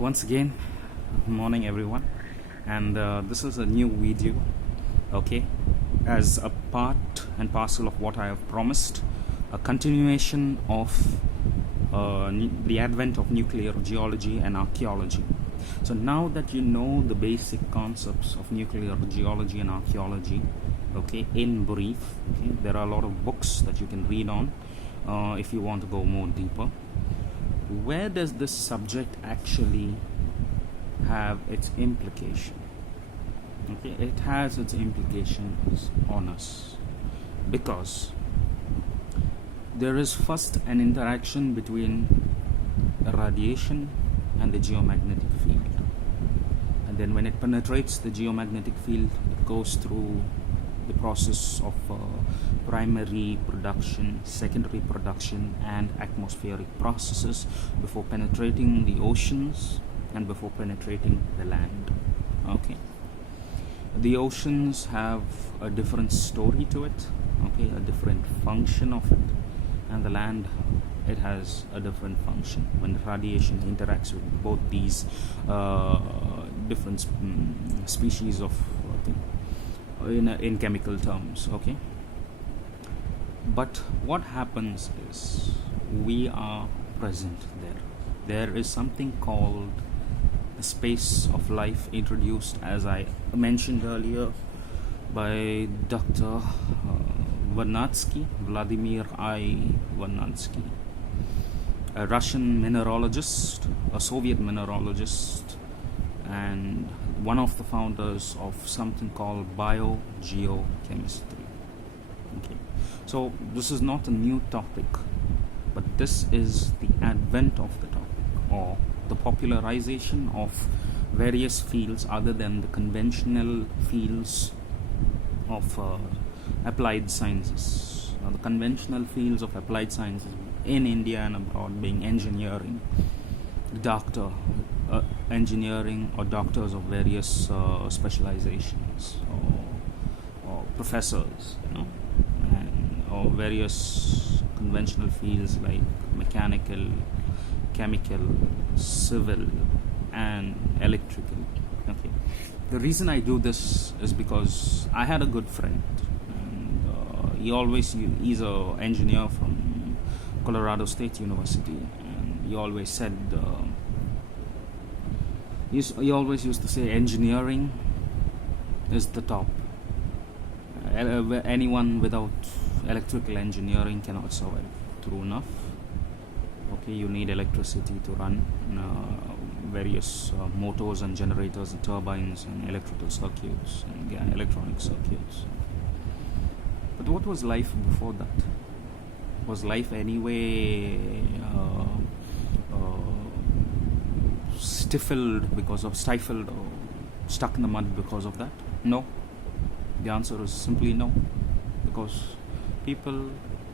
Once again, morning everyone, and this is a new video, okay, as a part and parcel of what I have promised, a continuation of the advent of nuclear geology and archaeology. So now that you know the basic concepts of nuclear geology and archaeology, okay, in brief, okay, there are a lot of books that you can read on if you want to go more deeper. Where does this subject actually have its implication? Okay, it has its implications on us because there is first an interaction between radiation and the geomagnetic field, and then when it penetrates the geomagnetic field, it goes through the process of primary production, secondary production, and atmospheric processes before penetrating the oceans and before penetrating the land. Okay, the oceans have a different story to it, okay, a different function of it, and the land, it has a different function when the radiation interacts with both these different species of in chemical terms. Okay, but what happens is we are present there. There is something called the space of life, introduced, as I mentioned earlier, by Dr. Vladimir I. Vernadsky, a Russian mineralogist, a Soviet mineralogist, and one of the founders of something called Biogeochemistry. Okay, so this is not a new topic, but this is the advent of the topic, or the popularization of various fields other than the conventional fields of applied sciences. Now, the conventional fields of applied sciences in India and abroad being engineering, engineering or doctors of various specializations, or professors, or various conventional fields like mechanical, chemical, civil, and electrical. Okay, the reason I do this is because I had a good friend, and he's an engineer from Colorado State University, and he always said he always used to say engineering is the top. Anyone without electrical engineering cannot survive. True enough. Okay, you need electricity to run various motors and generators and turbines and electrical circuits and electronic circuits. But what was life before that? Was life anyway stifled or stuck in the mud because of that? No. The answer is simply no, because people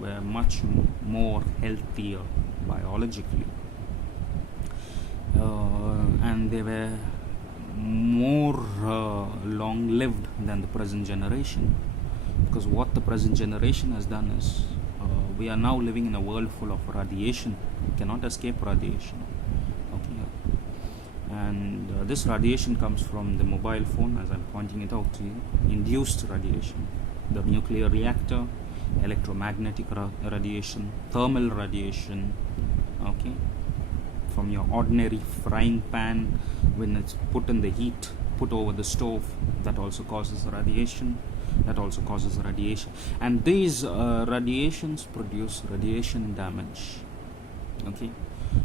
were much more healthier biologically, and they were more long-lived than the present generation, because what the present generation has done is we are now living in a world full of radiation. We cannot escape radiation. Okay, and this radiation comes from the mobile phone, as I'm pointing it out to you, induced radiation, the nuclear reactor, electromagnetic radiation, thermal radiation, okay, from your ordinary frying pan when it's put in the heat, put over the stove, that also causes radiation. And these radiations produce radiation damage. Okay,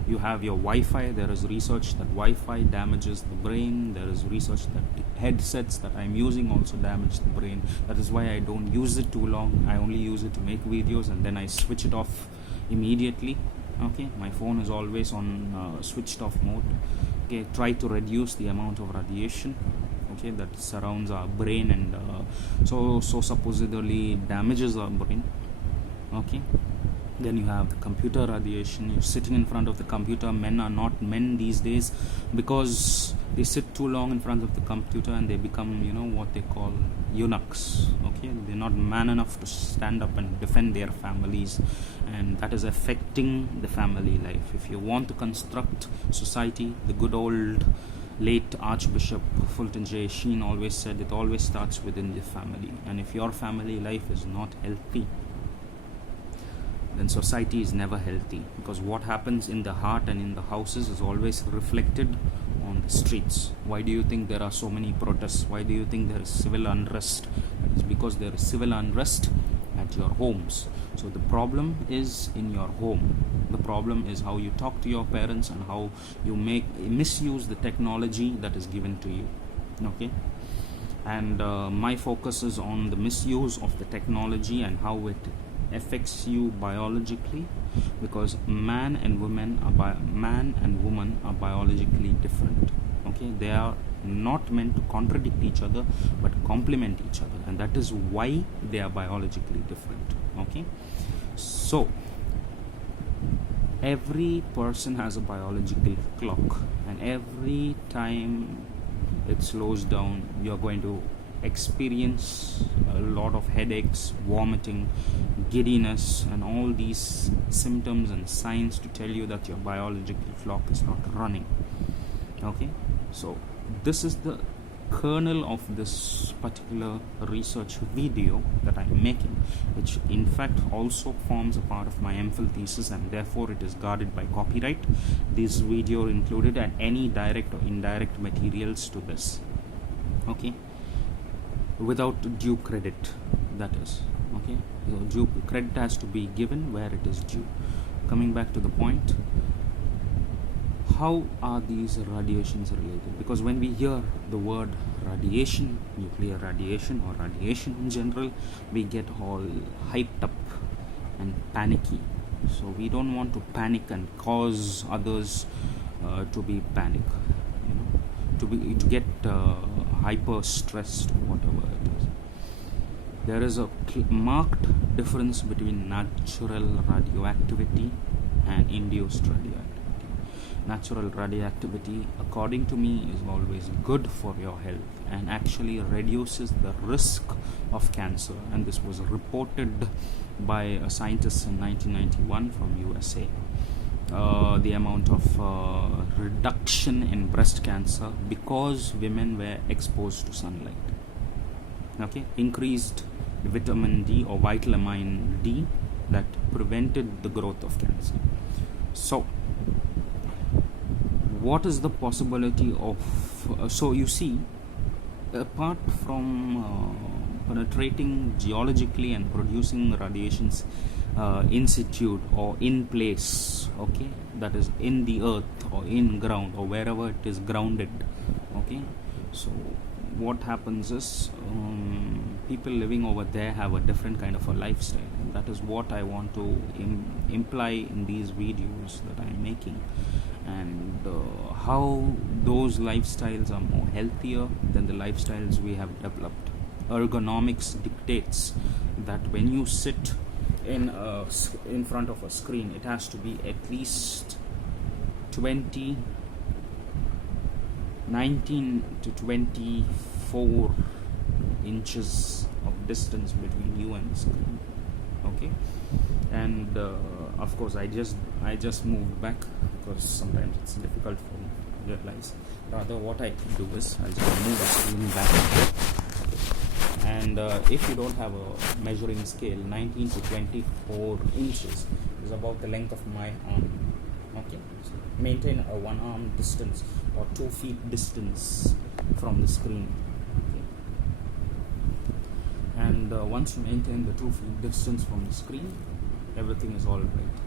you have your Wi-Fi. There is research that Wi-Fi damages the brain. There is research that headsets that I'm using also damage the brain. That is why I don't use it too long. I only use it to make videos, and then I switch it off immediately. Okay, my phone is always on switched off mode. Okay, try to reduce the amount of radiation, okay, that surrounds our brain and so supposedly damages our brain. Okay, Then you have the computer radiation. You're sitting in front of the computer. Men are not men these days because they sit too long in front of the computer and they become, what they call eunuchs. Okay, they're not man enough to stand up and defend their families, and that is affecting the family life. If you want to construct society, the good old late Archbishop Fulton J. Sheen always said it always starts within the family, and if your family life is not healthy, then society is never healthy, because what happens in the heart and in the houses is always reflected on the streets. Why do you think there are so many protests? Why do you think there is civil unrest? That is because there is civil unrest at your homes. So the problem is in your home. The problem is how you talk to your parents and how you misuse the technology that is given to you. Okay, and my focus is on the misuse of the technology and how it affects you biologically, because man and woman are biologically different. Okay, they are not meant to contradict each other but complement each other, and that is why they are biologically different. Okay, so every person has a biological clock, and every time it slows down, you're going to experience a lot of headaches, vomiting, giddiness, and all these symptoms and signs to tell you that your biological clock is not running. Okay, so this is the kernel of this particular research video that I'm making, which in fact also forms a part of my MPhil thesis, and therefore it is guarded by copyright. This video included and any direct or indirect materials to this. Okay, without due credit, that is. Okay, so due credit has to be given where it is due. Coming back to the point, how are these radiations related? Because when we hear the word radiation, nuclear radiation or radiation in general, we get all hyped up and panicky. So we don't want to panic and cause others to be panic, to get hyper stressed, whatever it is. There is a marked difference between natural radioactivity and induced radioactivity. Natural radioactivity, according to me, is always good for your health and actually reduces the risk of cancer, and this was reported by a scientist in 1991 from USA. The amount of reduction in breast cancer because women were exposed to sunlight. Okay, increased vitamin D or vitamin D that prevented the growth of cancer. So what is the possibility of so you see, apart from penetrating geologically and producing radiations in situ or in place, okay, that is in the earth or in ground or wherever it is grounded. Okay, so what happens is people living over there have a different kind of a lifestyle, and that is what I want to imply in these videos that I am making, and how those lifestyles are more healthier than the lifestyles we have developed. Ergonomics dictates that when you sit in front of a screen, it has to be at least 19 to 24 inches of distance between you and the screen. Okay, and of course I just moved back because sometimes it's difficult for me to realize. Rather, what I can do is I'll just move the screen back, and if you don't have a measuring scale, 19 to 24 inches is about the length of my arm. Okay, so maintain a 1 arm distance or 2 feet distance from the screen. Okay, and once you maintain the 2 feet distance from the screen, everything is all right.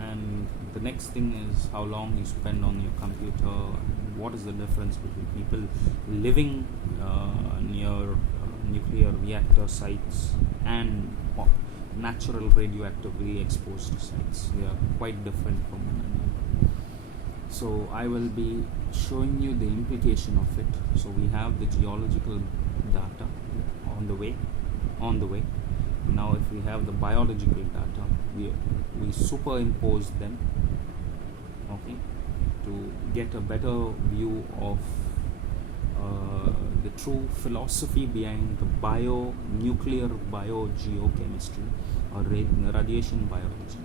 And the next thing is how long you spend on your computer. What is the difference between people living near nuclear reactor sites and natural radioactively exposed sites? They are quite different from one another. So I will be showing you the implication of it. So we have the geological data on the way, Now if we have the biological data, we superimpose them, okay, to get a better view of the true philosophy behind the nuclear biogeochemistry or radiation biology,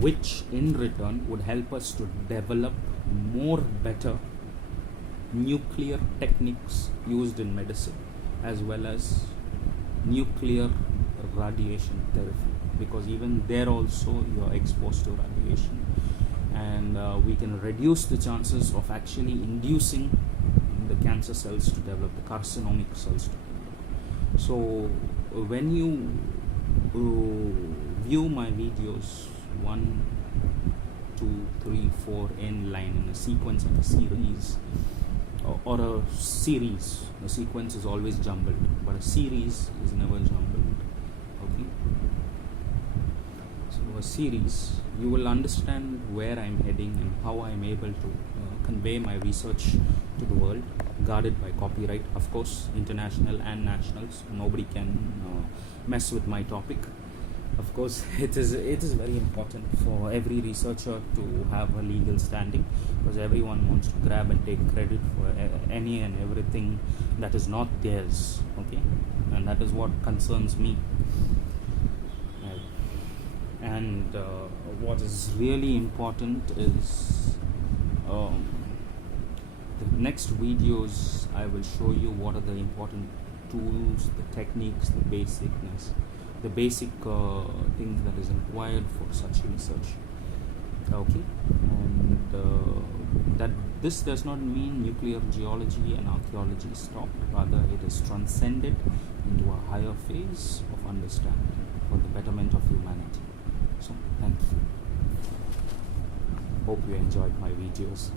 which in return would help us to develop more better nuclear techniques used in medicine, as well as nuclear radiation therapy, because even there also you are exposed to radiation, and we can reduce the chances of actually inducing the cancer cells to develop, the carcinoma cells to develop. So when you view my videos 1, 2, 3, 4 in line in a sequence of a series, or a series, the sequence is always jumbled, but a series is never jumbled, okay? So a series, you will understand where I'm heading and how I'm able to convey my research to the world, guarded by copyright, of course, international and nationals. Nobody can mess with my topic. Of course, it is very important for every researcher to have a legal standing, because everyone wants to grab and take credit for any and everything that is not theirs, okay? And that is what concerns me. And what is really important is the next videos I will show you what are the important tools, the techniques, the basic things that is required for such research, okay? And that this does not mean nuclear geology and archaeology stopped, rather it is transcended into a higher phase of understanding for the betterment of humanity. So thank you, hope you enjoyed my videos.